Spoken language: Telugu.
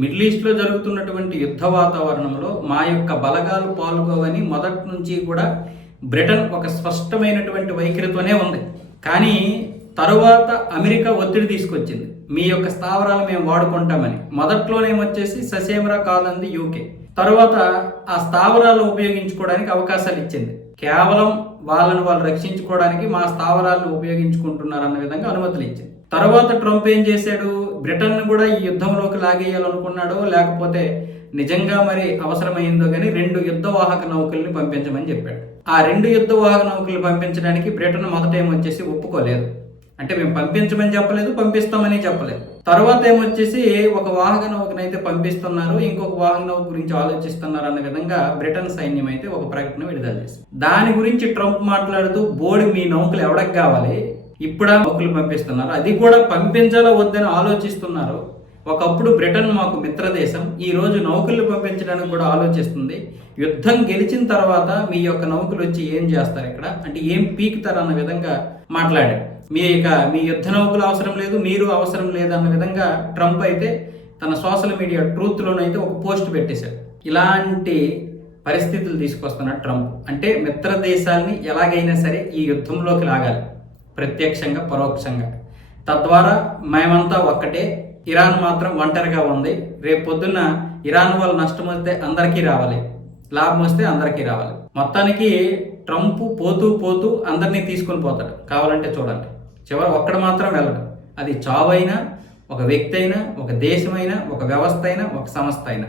మిడిల్ ఈస్ట్లో జరుగుతున్నటువంటి యుద్ధ వాతావరణంలో మా యొక్క బలగాలు పాల్గొవని మొదటి నుంచి కూడా బ్రిటన్ ఒక స్పష్టమైనటువంటి వైఖరితోనే ఉంది. కానీ తరువాత అమెరికా ఒత్తిడి తీసుకొచ్చింది, మీ యొక్క స్థావరాలు మేము వాడుకుంటామని. మొదట్లోనేమొచ్చేసి ససేమరా కాదంది యూకే. తరువాత ఆ స్థావరాలు ఉపయోగించుకోవడానికి అవకాశాలు ఇచ్చింది. కేవలం వాళ్ళను వాళ్ళు రక్షించుకోవడానికి మా స్థావరాలను ఉపయోగించుకుంటున్నారన్న విధంగా అనుమతులు ఇచ్చింది. తర్వాత ట్రంప్ ఏం చేశాడు, బ్రిటన్ కూడా ఈ యుద్ధంలోకి లాగేయాలనుకున్నాడో లేకపోతే నిజంగా మరి అవసరమైందో కానీ 2 యుద్ధవాహక నౌకల్ని పంపించమని చెప్పాడు. ఆ 2 యుద్ధవాహక నౌకల్ని పంపించడానికి బ్రిటన్ మొదట ఏమొచ్చేసి ఒప్పుకోలేదు. అంటే మేము పంపించమని చెప్పలేదు, పంపిస్తామని చెప్పలేదు. తర్వాత ఏమొచ్చేసి ఒక వాహక నౌకనైతే పంపిస్తున్నారు, ఇంకొక వాహక నౌక గురించి ఆలోచిస్తున్నారు అన్న విధంగా బ్రిటన్ సైన్యం అయితే ఒక ప్రకటన విడుదల చేసింది. దాని గురించి ట్రంప్ మాట్లాడుతూ, బోడి మీ నౌకలు ఎవడకు కావాలి, ఇప్పుడా నౌకలు పంపిస్తున్నారు, అది కూడా పంపించాలో వద్దని ఆలోచిస్తున్నారు. ఒకప్పుడు బ్రిటన్ మాకు మిత్రదేశం, ఈ రోజు నౌకలు పంపించడానికి కూడా ఆలోచిస్తుంది. యుద్ధం గెలిచిన తర్వాత మీ యొక్క నౌకలు వచ్చి ఏం చేస్తారు ఇక్కడ, అంటే ఏం పీకుతారు అన్న విధంగా మాట్లాడాడు. మీ యుద్ధ నౌకలు అవసరం లేదు, మీరు అవసరం లేదు అన్న విధంగా ట్రంప్ అయితే తన సోషల్ మీడియా ట్రూత్లోనైతే ఒక పోస్ట్ పెట్టేశాడు. ఇలాంటి పరిస్థితులు తీసుకొస్తున్నాడు ట్రంప్. అంటే మిత్ర దేశాలని ఎలాగైనా సరే ఈ యుద్ధంలోకి లాగాలి, ప్రత్యక్షంగా పరోక్షంగా. తద్వారా మేమంతా ఒక్కటే, ఇరాన్ మాత్రం ఒంటరిగా ఉంది. రేపు పొద్దున్న ఇరాన్ వల్ల నష్టం వస్తే అందరికీ రావాలి, లాభం వస్తే అందరికీ రావాలి. మొత్తానికి ట్రంప్ పోతూ పోతూ అందరినీ తీసుకొని పోతాడు. కావాలంటే చూడండి, చివరి ఒక్కడు మాత్రం వెళ్ళడు. అది చావైనా, ఒక వ్యక్తి అయినా, ఒక దేశమైనా, ఒక వ్యవస్థ అయినా, ఒక సంస్థ అయినా.